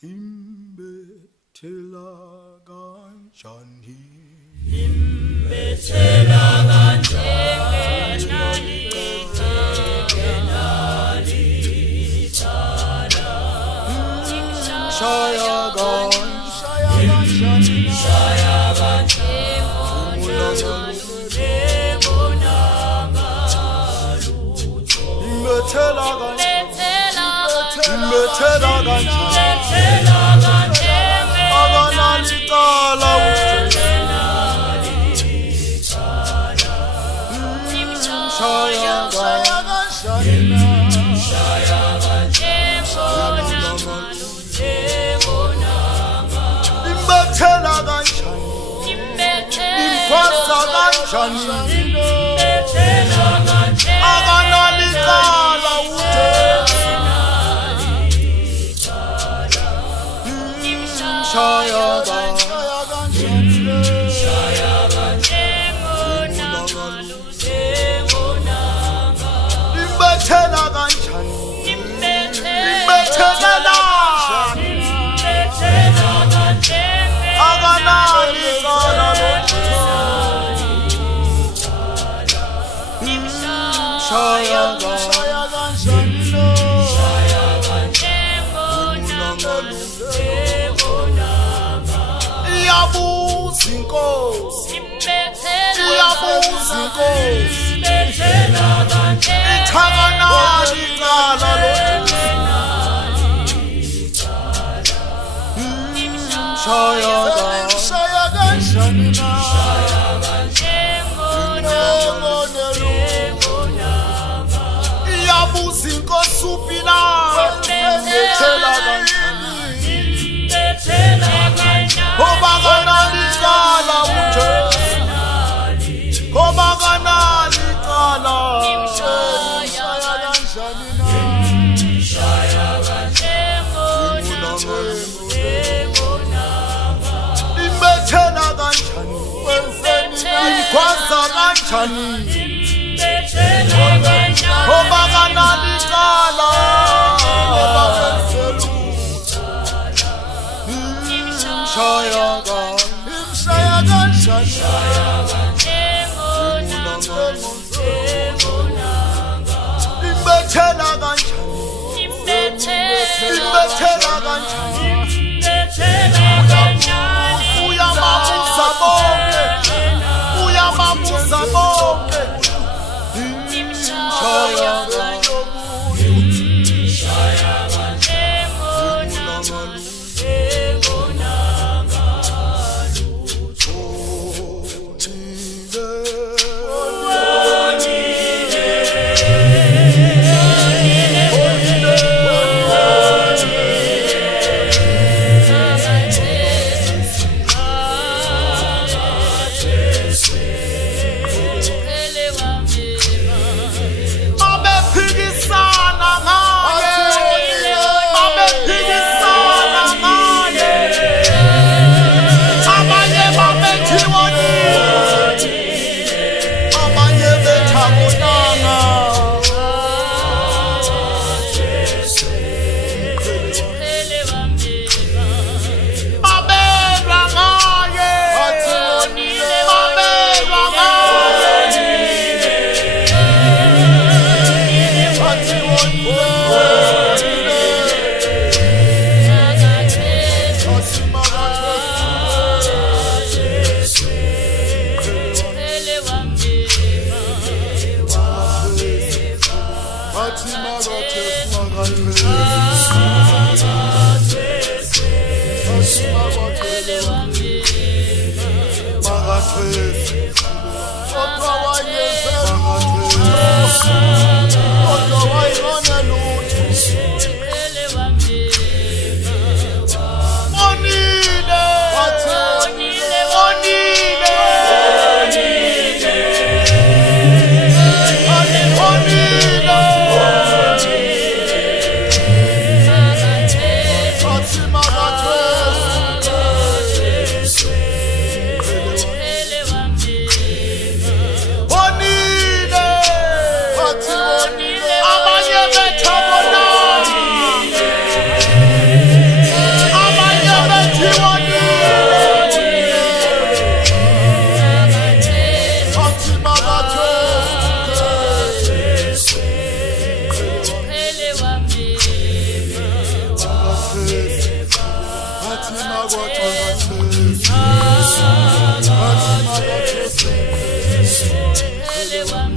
Imbethela kanjani Imbethela kanjani kenali thala Shaya kanjani Imbethela kanjani Akanalicala Shaya kanjani Imbethela kanjani Imkhwasa kanjani Akanalicala Shaya Imbethela kanjani Imbethelela Akanalicala Shaya kanjani Iyabuza inkosi Iyabuza inkosi Ithakanali icala Shaya kanjani Iyabuza inkosi uPilato Imbethela kanjani Obakanalicala uJesu Obakanalicala Shaya kanjani Imbethela kanjani Imkhwaza kanjani Obakanalicala Shaya Imbethela kanjani Imbethela kanjani Uyamabuza bonke Uyamabuza bonke Shaya Ele wa